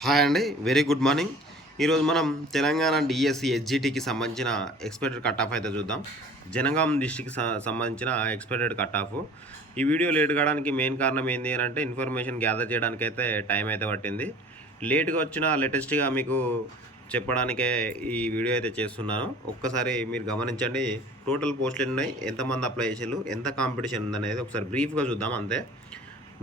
Hi అండి. Very good morning. ఈరోజు మనం తెలంగాణ డిఎస్సి హెచ్‌జిటికి సంబంధించిన ఎక్స్‌పెక్టెడ్ కట్ ఆఫ్ అయితే చూద్దాం. జనగాం డిస్ట్రిక్ట్‌కి సంబంధించిన ఎక్స్‌పెక్టెడ్ కట్ ఆఫ్. ఈ వీడియో లేట్ కావడానికి మెయిన్ కారణం ఏంది అని అంటే ఇన్ఫర్మేషన్ గ్యాదర్ చేయడానికైతే టైం అయితే పట్టింది. లేట్‌గా వచ్చిన లేటెస్ట్‌గా మీకు చెప్పడానికే ఈ వీడియో అయితే చేస్తున్నాను. ఒక్కసారి మీరు గమనించండి. టోటల్ పోస్టులు ఎన్ని ఉన్నాయి? ఎంతమంది అప్లై చేసిర్రు? ఎంత కాంపిటీషన్ ఉందనేది ఒకసారి బ్రీఫ్‌గా చూద్దాం అంతే.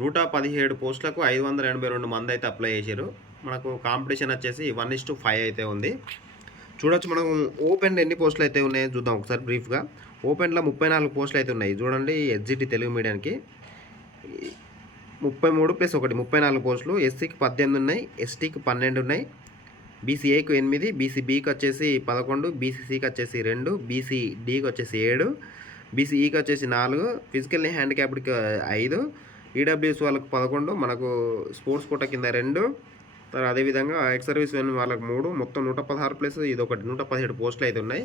117 పోస్టులకు 582 మంది అయితే అప్లై చేశారు. మనకు కాంపిటీషన్ వచ్చేసి 1:5 అయితే ఉంది. చూడొచ్చు మనం ఓపెన్ ఎన్ని పోస్టులు అయితే ఉన్నాయో చూద్దాం ఒకసారి బ్రీఫ్‌గా. ఓపెన్‌లో 34 పోస్టులు అయితే ఉన్నాయి. చూడండి ఎస్జిటి తెలుగు మీడియానికి 33+1 34 పోస్టులు. ఎస్సీకి 18 ఉన్నాయి. ఎస్టీకి 12 ఉన్నాయి. బీసీఏకి 8, బీసీబీకి వచ్చేసి 11, బీసీసీకి వచ్చేసి 2, బీసీడీకి వచ్చేసి 7, బీసీఈకి వచ్చేసి 4, ఫిజికల్లీ హ్యాండిక్యాప్డ్‌కి 5, ఈడబ్ల్యూఎస్ వాళ్ళకి 11, మనకు స్పోర్ట్స్ కోటా కింద 2, అదేవిధంగా ఎక్స్ సర్వీస్ మెన్ వాళ్ళకి 3, మొత్తం 116 ప్లస్ ఇదొకటి 117 పోస్టులు అయితే ఉన్నాయి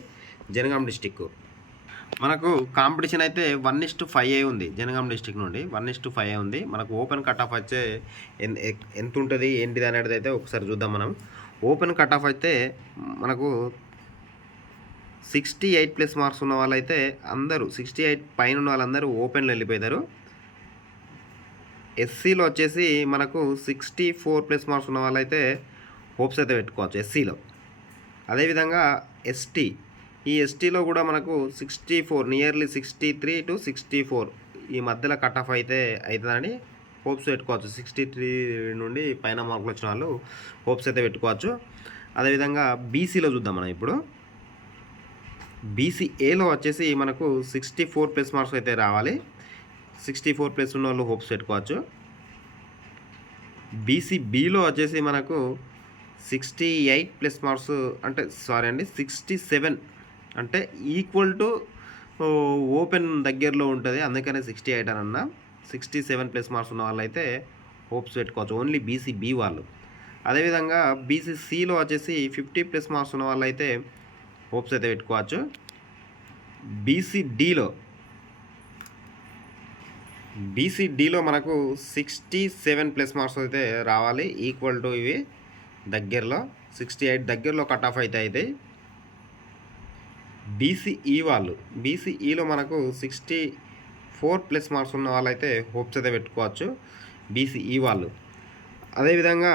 జనగాం డిస్టిక్. మనకు కాంపిటీషన్ అయితే 1:5 ఉంది జనగాం డిస్టిక్ నుండి 1:5 ఉంది. మనకు ఓపెన్ కట్ ఆఫ్ వచ్చే ఎంత ఉంటుంది ఏంటిది అనేది అయితే ఒకసారి చూద్దాం మనం. ఓపెన్ కట్ ఆఫ్ అయితే మనకు 68+ మార్క్స్ ఉన్న వాళ్ళైతే అందరూ 68 పైన ఉన్న వాళ్ళందరూ ఓపెన్లో వెళ్ళిపోయారు. ఎస్సీలో వచ్చేసి మనకు 64+ మార్క్స్ ఉన్న వాళ్ళైతే హోప్స్ అయితే పెట్టుకోవచ్చు ఎస్సీలో. అదేవిధంగా ఎస్టీ, ఈ ఎస్టీలో కూడా మనకు 64 నియర్లీ 63 to 64 ఈ మధ్యలో కట్ ఆఫ్ అయితే అవుతుందని హోప్స్ పెట్టుకోవచ్చు. 63 నుండి పైన మార్కులు వచ్చిన వాళ్ళు హోప్స్ అయితే పెట్టుకోవచ్చు. అదేవిధంగా బీసీలో చూద్దాం మనం ఇప్పుడు. బీసీఏలో వచ్చేసి మనకు 64+ మార్క్స్ అయితే రావాలి. 64+ ఉన్న వాళ్ళు హోప్స్ పెట్టుకోవచ్చు. బీసీబీలో వచ్చేసి మనకు 68+ మార్క్స్ అంటే 67 అంటే ఈక్వల్ టు ఓపెన్ దగ్గరలో ఉంటుంది, అందుకనే 68 అని అన్నా. 67+ మార్క్స్ ఉన్న వాళ్ళైతే హోప్స్ పెట్టుకోవచ్చు, ఓన్లీ బీసీబీ వాళ్ళు. అదేవిధంగా బీసీసీలో వచ్చేసి 50+ మార్క్స్ ఉన్న వాళ్ళైతే హోప్స్ అయితే పెట్టుకోవచ్చు. బీసీడీలో మనకు 67+ మార్క్స్ అయితే రావాలి, ఈక్వల్ టు ఇవి దగ్గరలో 68 దగ్గరలో కట్ ఆఫ్ అయితే అవుతాయి. బీసీఈలో మనకు 64+ మార్క్స్ ఉన్న వాళ్ళైతే హోప్స్ అయితే పెట్టుకోవచ్చు బీసీఈ వాళ్ళు. అదేవిధంగా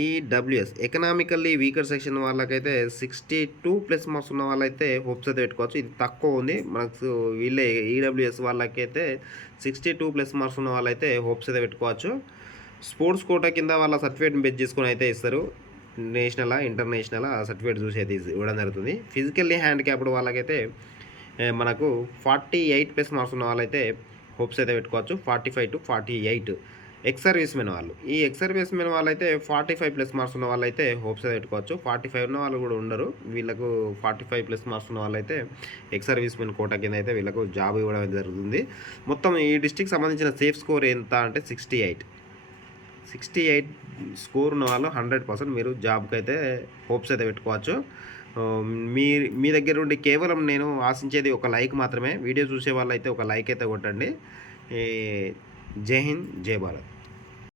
ఈడబ్ల్యూఎస్ ఎకనామికల్లీ వీకర్ సెక్షన్ వాళ్ళకైతే 62+ మార్క్స్ ఉన్న వాళ్ళైతే హోప్స్ అయితే పెట్టుకోవచ్చు. ఇది తక్కువ ఉంది మనకు. వీళ్ళే ఈడబ్ల్యూఎస్ వాళ్ళకైతే 62+ మార్క్స్ ఉన్న వాళ్ళైతే హోప్స్ అయితే పెట్టుకోవచ్చు. స్పోర్ట్స్ కోటా కింద వాళ్ళ సర్టిఫికేట్ని బేస్ చేసుకొని అయితే ఇస్తారు. నేషనల్ ఇంటర్నేషనల్ సర్టిఫికేట్ చూసి అయితే ఇవ్వడం జరుగుతుంది. ఫిజికల్లీ హ్యాండిక్యాప్డ్ వాళ్ళకైతే మనకు 48+ మార్క్స్ ఉన్న వాళ్ళైతే హోప్స్ అయితే పెట్టుకోవచ్చు. 45 to 48 ఎక్స్ సర్వీస్ మెన్ వాళ్ళు. ఈ ఎక్స్ సర్వీస్ మెన్ వాళ్ళైతే 45+ మార్క్స్ ఉన్న వాళ్ళైతే హోప్స్ అయితే పెట్టుకోవచ్చు. 45 ఉన్న వాళ్ళు కూడా ఉండరు. వీళ్ళకు 45+ మార్క్స్ ఉన్న వాళ్ళైతే ఎక్స్ సర్వీస్ మెన్ కోటా కింద అయితే వీళ్ళకు జాబ్ ఇవ్వడం జరుగుతుంది. మొత్తం ఈ డిస్ట్రిక్ట్ సంబంధించిన సేఫ్ స్కోర్ ఎంత అంటే 68 స్కోర్ ఉన్న వాళ్ళు 100% మీరు జాబ్కి అయితే హోప్స్ అయితే పెట్టుకోవచ్చు. మీ మీ దగ్గర నుండి కేవలం నేను ఆశించేది ఒక లైక్ మాత్రమే. వీడియో చూసే వాళ్ళైతే ఒక లైక్ అయితే కొట్టండి. జై హింద్, జై భారత్.